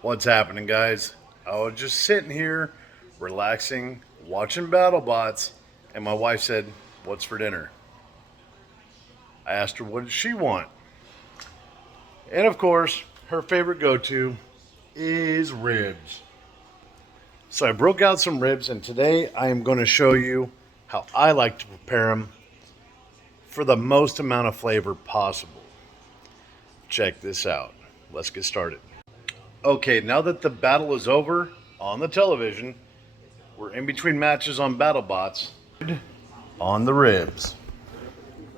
What's happening, guys? I was just sitting here, relaxing, watching BattleBots, and my wife said, "What's for dinner?" I asked her, "What did she want?" And of course, her favorite go to is ribs. So I broke out some ribs, and today I am going to show you how I like to prepare them for the most amount of flavor possible. Check this out. Let's get started. Okay, now that the battle is over on the television, we're in between matches on BattleBots. On the ribs.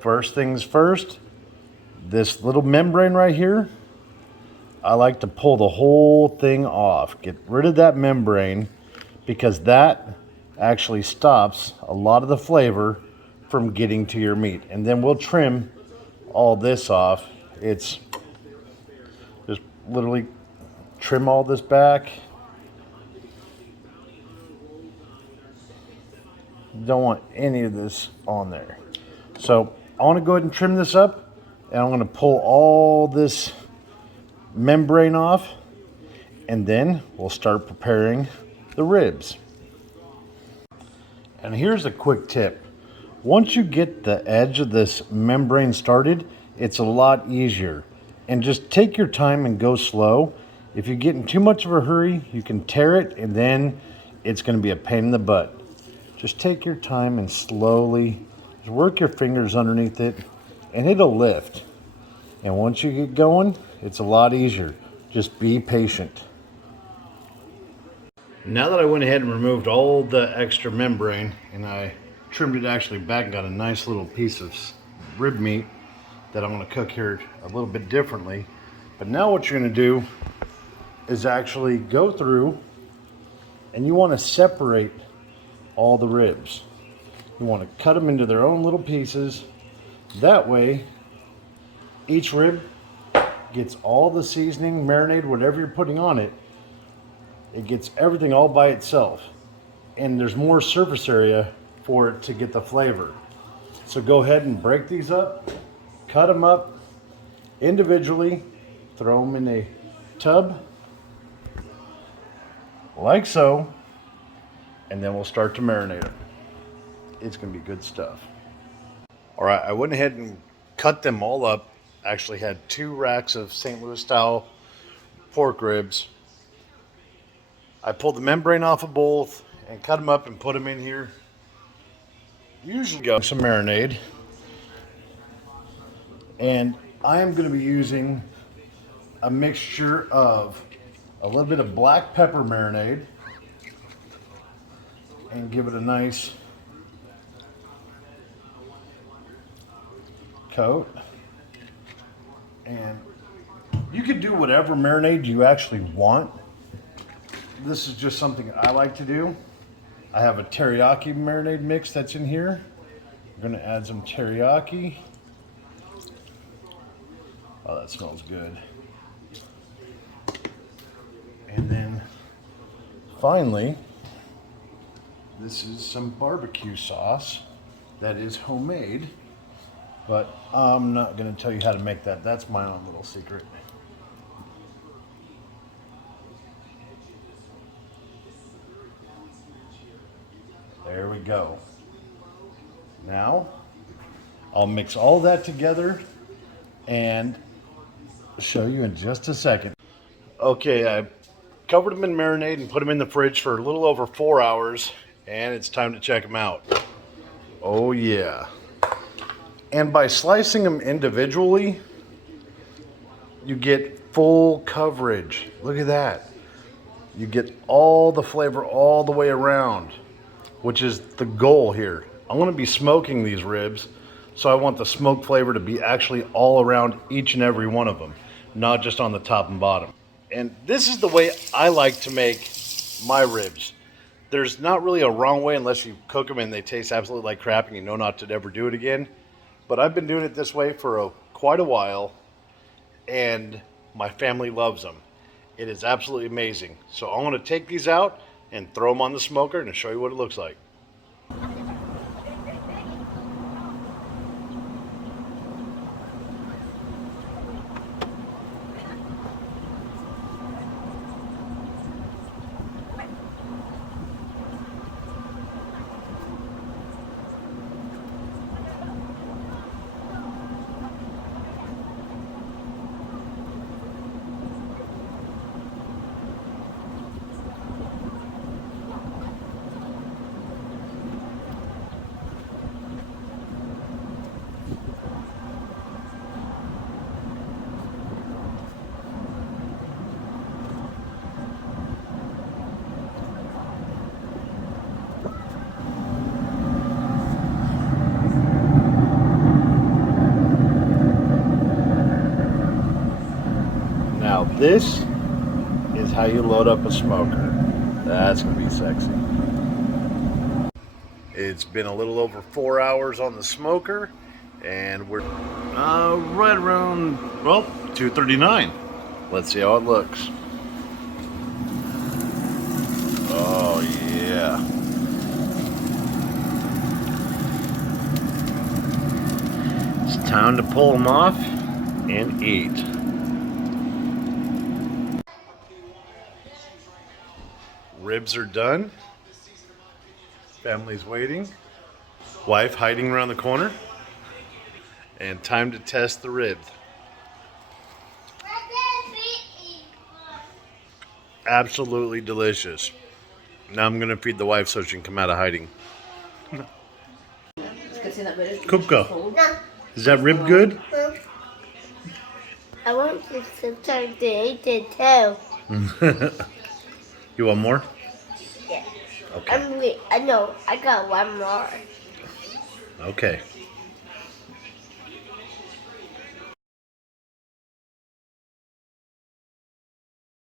First things first, this little membrane right here, I like to pull the whole thing off. Get rid of that membrane because that actually stops a lot of the flavor from getting to your meat. And then we'll trim all this off. It's just literally trim all this back. Don't want any of this on there. So I want to go ahead and trim this up, and I'm going to pull all this membrane off, and then we'll start preparing the ribs. And here's a quick tip. Once you get the edge of this membrane started, it's a lot easier. And just take your time and go slow. If you get in too much of a hurry, you can tear it, and then it's going to be a pain in the butt. Just take your time and slowly just work your fingers underneath it, and it'll lift. And once you get going, it's a lot easier. Just be patient. Now that I went ahead and removed all the extra membrane and I trimmed it actually back and got a nice little piece of rib meat that I'm going to cook here a little bit differently. But now what you're going to do is actually go through and you want to separate all the ribs. You want to cut them into their own little pieces. That way, each rib gets all the seasoning, marinade, whatever you're putting on it. It gets everything all by itself. And there's more surface area for it to get the flavor. So go ahead and break these up, cut them up individually, throw them in a tub, like so, and then we'll start to marinate them. It's gonna be good stuff. All right, I went ahead and cut them all up. Actually had 2 racks of St. Louis style pork ribs. I pulled the membrane off of both and cut them up and put them in here. Usually got some marinade. And I am going to be using a mixture of a little bit of black pepper marinade and give it a nice coat. And you can do whatever marinade you actually want. This is just something I like to do. I have a teriyaki marinade mix that's in here. I'm gonna add some teriyaki. Oh, that smells good. And then finally, this is some barbecue sauce that is homemade, but I'm not gonna tell you how to make that. That's my own little secret. There we go. Now, I'll mix all that together and show you in just a second. Okay, I covered them in marinade and put them in the fridge for a little over 4 hours, and it's time to check them out. Oh yeah. And by slicing them individually, you get full coverage. Look at that. You get all the flavor all the way around, which is the goal here. I'm gonna be smoking these ribs, so I want the smoke flavor to be actually all around each and every one of them, not just on the top and bottom. And this is the way I like to make my ribs. There's not really a wrong way unless you cook them and they taste absolutely like crap and you know not to ever do it again. But I've been doing it this way for quite a while, and my family loves them. It is absolutely amazing. So I'm gonna take these out and throw them on the smoker and show you what it looks like. Now this is how you load up a smoker. That's gonna be sexy. It's been a little over 4 hours on the smoker, and we're right around, well, 239. Let's see how it looks. Oh yeah. It's time to pull them off and eat. Ribs are done. Family's waiting. Wife hiding around the corner. And time to test the ribs. Absolutely delicious. Now I'm gonna feed the wife so she can come out of hiding. Kupka, is that rib good? I want to sometimes to eat it too. You want more? Yeah. Okay. I know. I got one more. Okay.